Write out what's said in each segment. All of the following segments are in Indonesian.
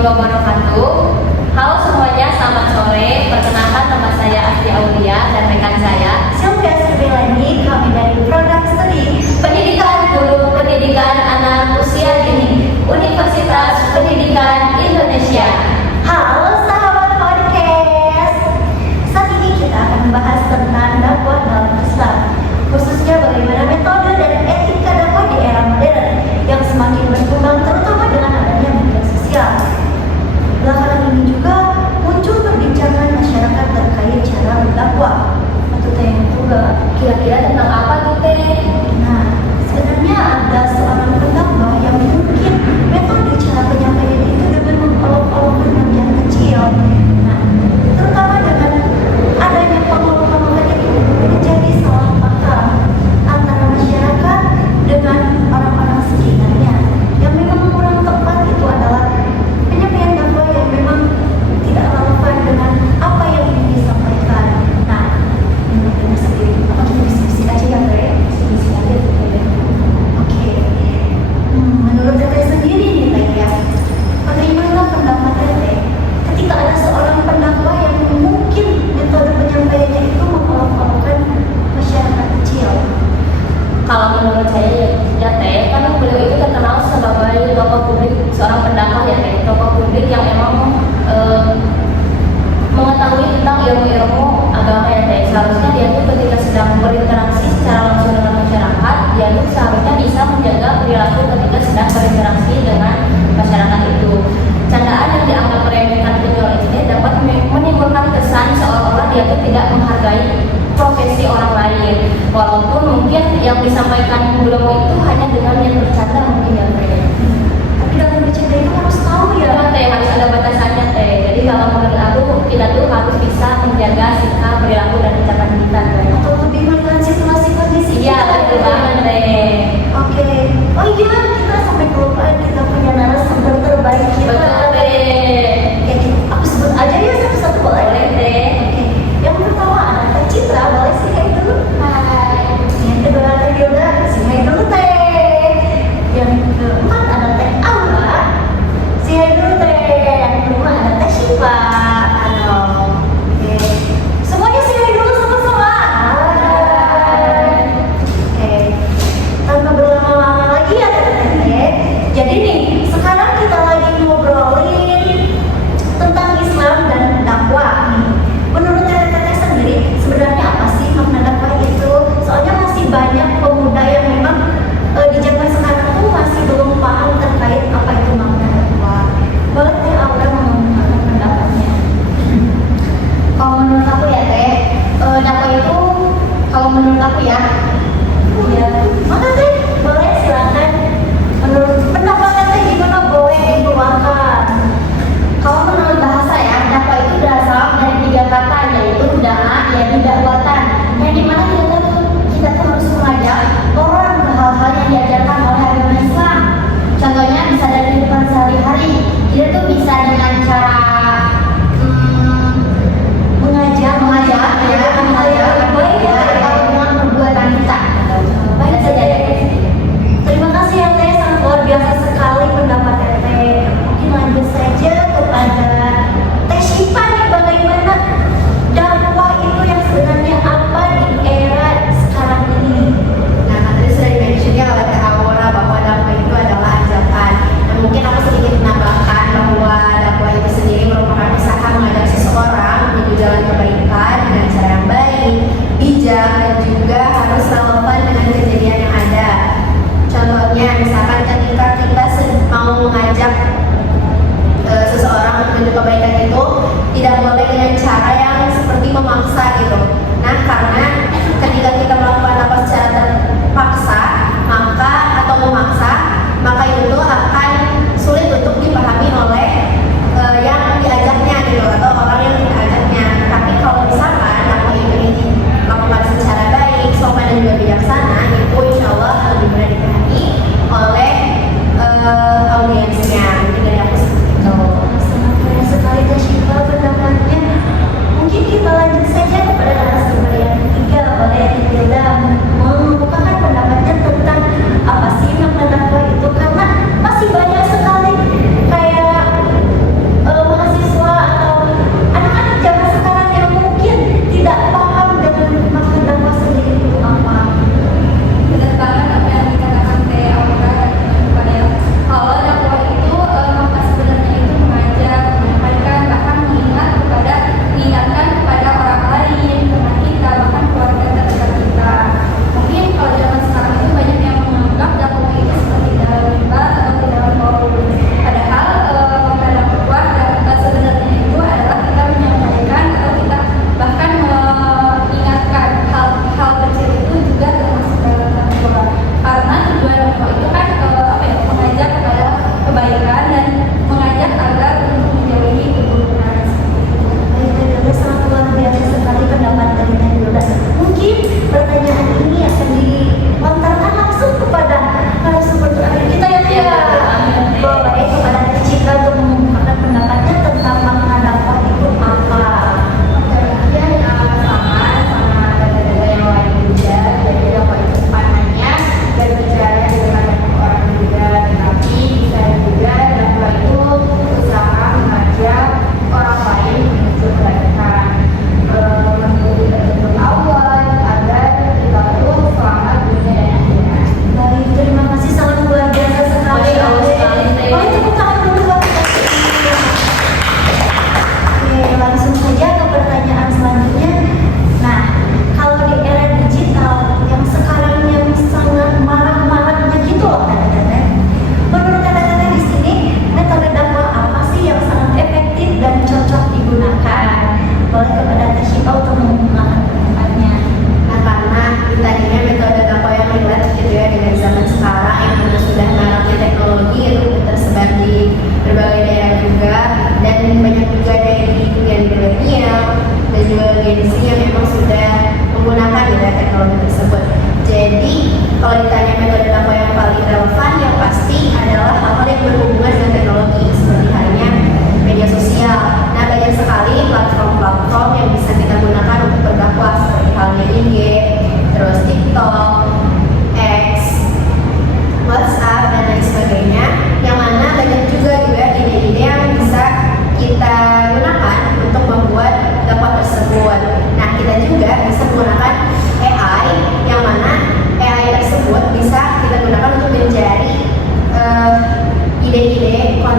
wabarakatuh. Halo semuanya, selamat sore. Perkenalkan, nama saya Asti Aulia dan rekan saya Sylvia Sribilani, kami dari program studi Pendidikan Guru Pendidikan Anak Usia Dini Universitas Pendidikan Indonesia. Halo sahabat podcast. Saat ini kita akan membahas tentang dakwah dalam Islam, khususnya bagaimana metode dan etika dakwah di era modern yang semakin berkembang terutama dengan adanya media sosial.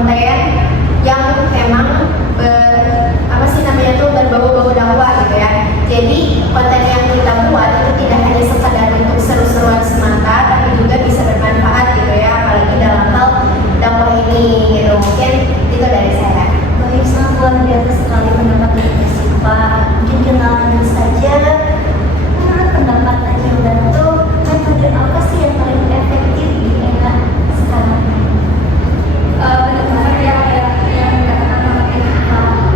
konten yang emang apa sih namanya tuh berbau-bau dakwah gitu ya. Jadi konten yang kita buat itu tidak hanya sekadar untuk seru-seruan semata, tapi juga bisa bermanfaat gitu ya, apalagi dalam hal dakwah ini gitu. Mungkin itu dari saya. Baik, sangat luar biasa sekali pendapat dari Pak. Mungkin kita lanjut saja. Menurut pendapat Hilda itu metode apa sih yang paling efektif di era sekarang ini? Benar yang dikatakan oleh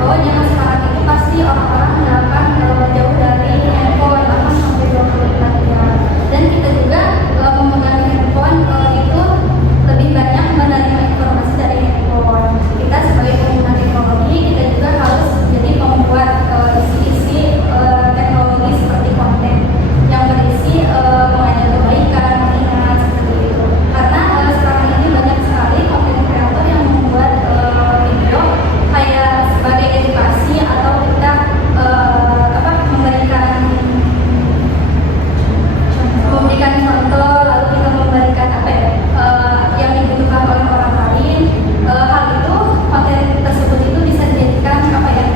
bahwa zaman sekarang itu pasti orang-orang melakukan jauh dari handphone bahkan sampai 24 jam, dan kita juga memegang handphone itu lebih banyak menerima informasi dari handphone. Kita sebagai pengguna teknologi kita juga harus jadi membuat isi-isi teknologi seperti konten yang berisi mengajak kebaikan, mengingat seperti itu. Karena sekarang ini banyak sekali konten kreator yang membuat video kayak sebagai edukasi atau kita memberikan contoh, lalu kita memberikan yang dibutuhkan oleh orang lain. Hal itu konten tersebut itu bisa dijadikan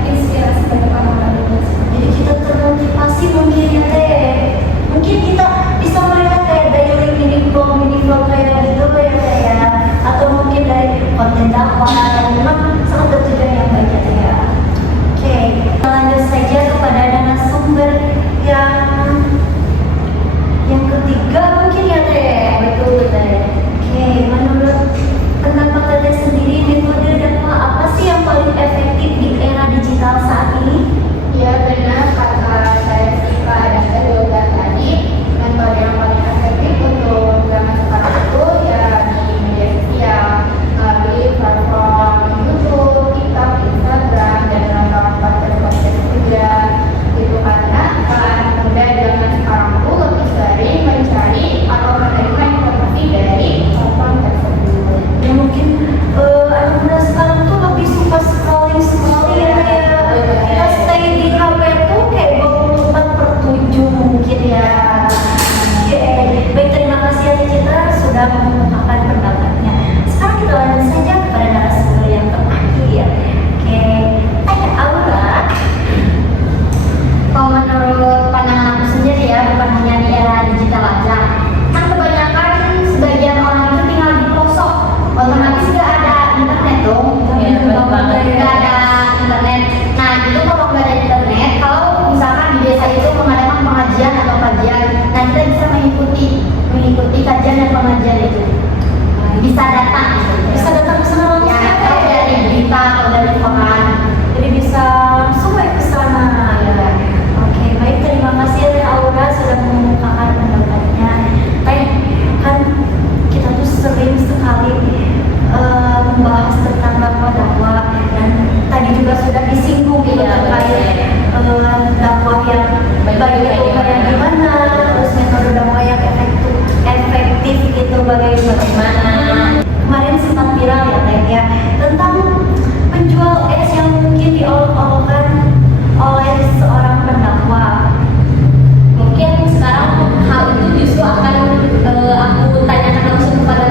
inspirasi bagi orang lain. Jadi kita termotivasi mungkin ya Teh. Mungkin kita bisa melihat kayak daily mini vlog kayak gitu ya Teh ya. Atau mungkin dari konten dakwah yang memang sangat bertujuan yang baik ya Teh ya. Oke, kita lanjut saja kepada narasumber yang ketiga mungkin ya Teh. Betul Teh. Oke, menurut pendapat Teteh sendiri metode dakwah apa sih yang paling efektif di era digital saat ini? Ya benar kata saya sih Pak dan juga tadi, metode yang paling efektif untuk zaman sekarang itu ya di media sosial, melalui platform YouTube, TikTok, Instagram, dan kawan-kawan podcast juga gitu. Karena anak muda zaman sekarang itu lebih sering mencari atau menerima informasi dari platform tersebut. Ya mungkin anak muda sekarang tuh lebih suka scrolling ya kita stay di HP tuh kayak 24/7 mungkin ya. Oke, baik, terima kasih ya Citra sudah mengungkapkan pendapatnya. Sekarang kita lanjut saja kepada narasumber yang terakhir. Oke, Teh Aura. Kalau menurut pandangan aku sendiri ya, bukan hanya di era digital aja, kan kebanyakan sebagian orang itu tinggal di pelosok, otomatis nggak ada internet dong. Iya, betul banget. Nggak ada internet. Nah itu kalau nggak ada internet, kalau misalkan di desa itu mengadakan pengajian atau kajian, nah kita bisa mengikuti kajian dan pengajian itu. Bisa datang gitu. Bisa datang ke sana langsung Ya, ya, atau Teh. dari berita atau dari koran. Jadi bisa langsung ya ke sana ya. Oke, baik, terima kasih Teh Aura sudah mengungkapkan pendapatnya. Teh, kan kita tuh sering sekali membahas tentang dakwah dan tadi juga sudah disinggung gitu Iya, terkait dakwah yang baik itu kayak gimana, terus metode dakwah yang efektif gitu bagaimana. Kemarin sempat viral ya Teh ya tentang penjual es yang mungkin diolok-olokkan oleh seorang pendakwah. Mungkin sekarang hal itu justru akan aku tanyakan langsung kepada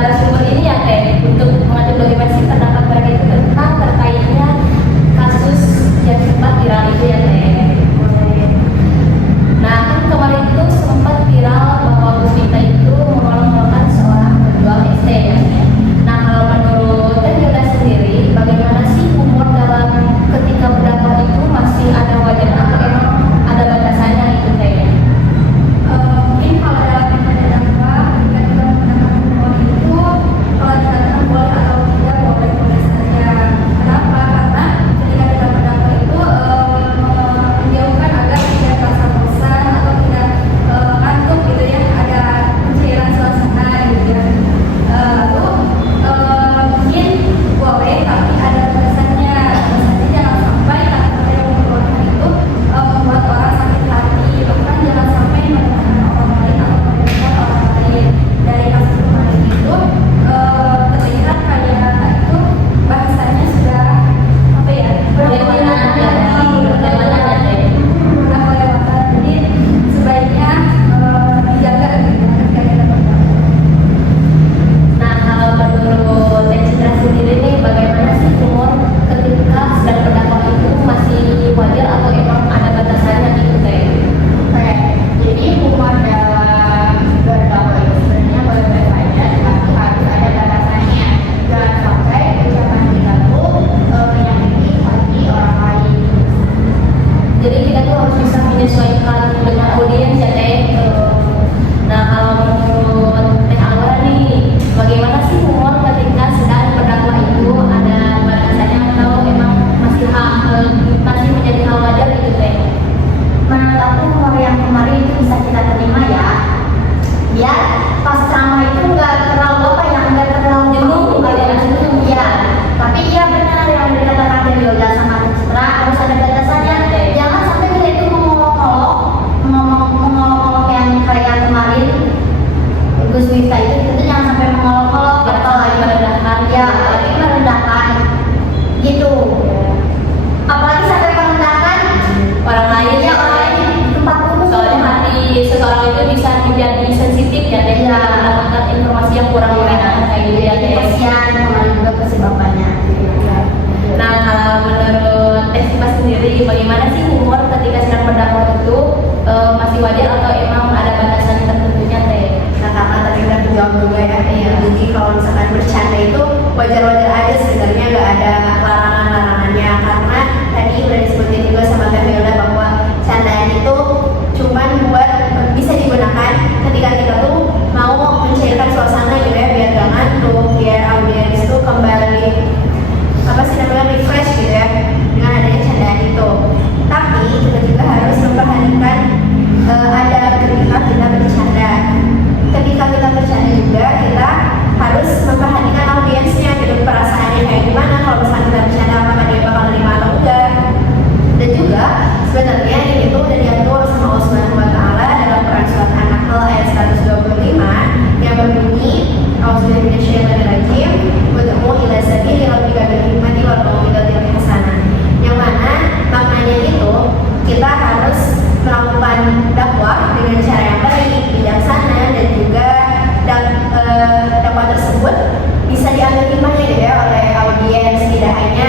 narasumber ini ya Teh, untuk mengajak bagaimana sih pendapat mereka itu tentang terkaitnya kasus yang sempat viral itu ya Teh. Nah kan kemarin itu sempat viral bahwa Gus Miftah itu mengolok-olokkan seorang penjual ke si bapaknya. Nah, kalau menurut Tesipa sendiri, bagaimana sih humor ketika sedang berdakwah itu masih wajar atau emang ada batasan tertentunya teh? Nah, karena tadi udah menjawab juga ya. Jadi kalau misalkan bercanda itu wajar-wajar aja sebenarnya, nggak ada larangan-larangannya, karena tadi udah disebutin juga sama Teh Hilda bahwa candaan itu cuman buat bisa digunakan ketika kita tuh mau mencairkan suasana gitu ya, biar gak ngantuk, biar audiens itu kembali refresh gitu ya dengan adanya candaan itu. Tapi kita juga harus memperhatikan ada ketika kita bercanda. Ketika kita bercanda juga kita harus memperhatikan audiensnya gitu, perasaannya kayak gimana, kalau misalnya kita bercanda apakah dia bakal nerima atau enggak. Dan juga sebenarnya ini tuh udah diatur sama Allah Subhanahu wa taala dalam Quran surat An-Nahl ayat 125 yang berbunyi A'udzubillahi minasyaitonir rajim wad'u ila sabili rabbika bil hikmati wal mau'izatil hasanah. Yang mana maknanya itu kita harus melakukan dakwah dengan cara yang baik, bijaksana, dan juga dakwah tersebut bisa diambil hikmahnya gitu ya oleh audiens, tidak hanya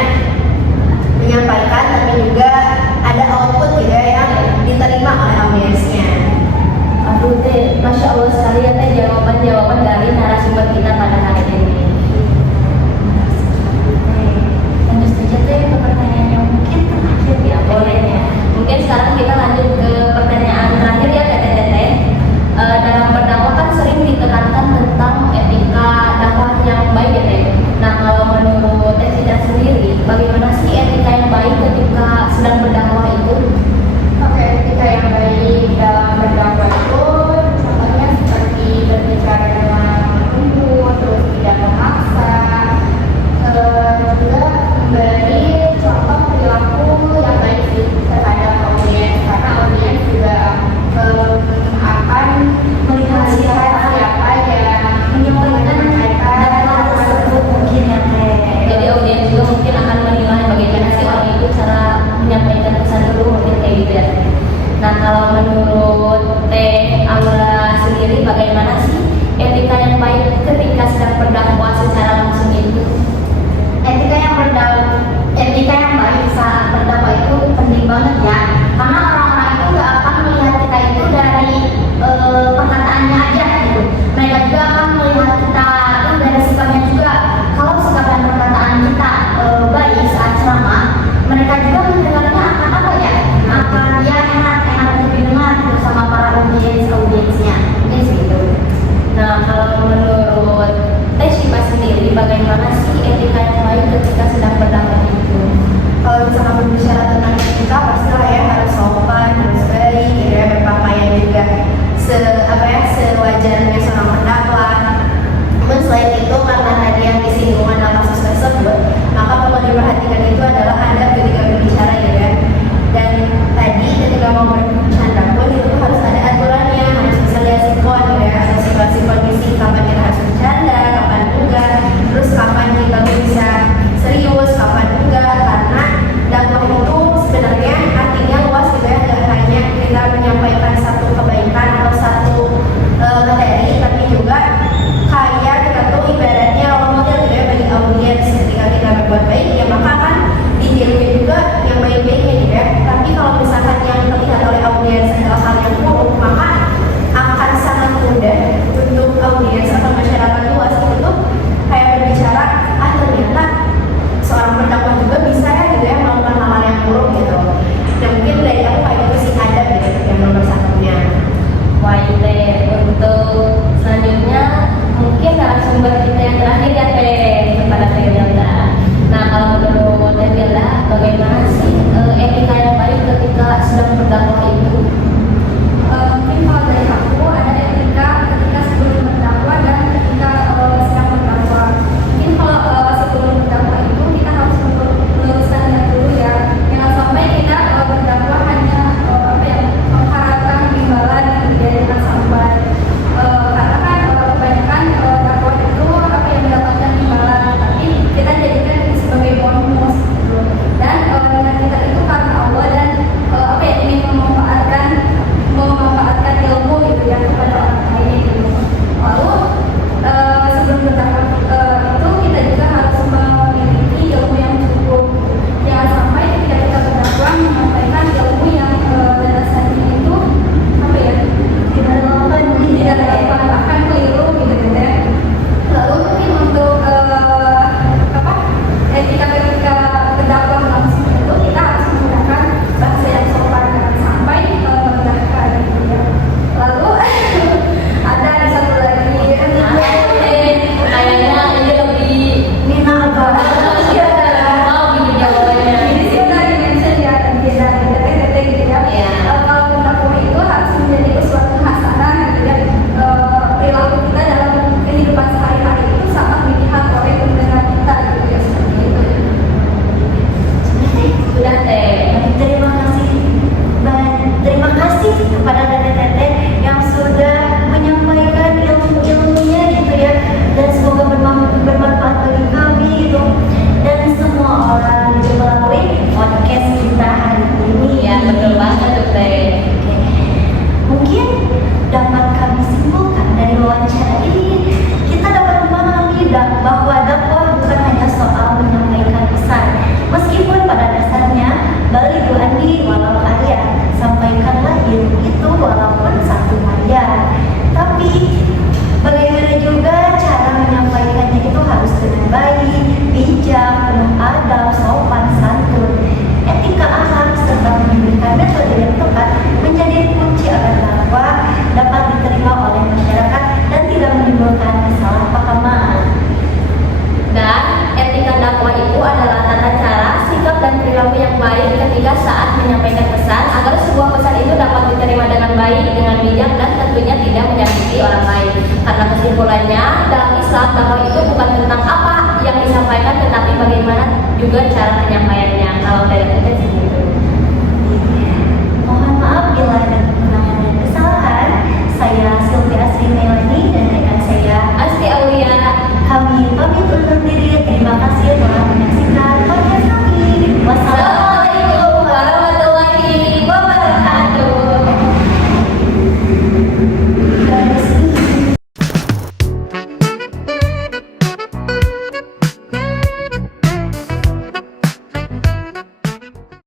dalam Islam dakwah itu bukan tentang apa yang disampaikan, tetapi bagaimana juga cara penyampaiannya. Kalau dari kita sih gitu.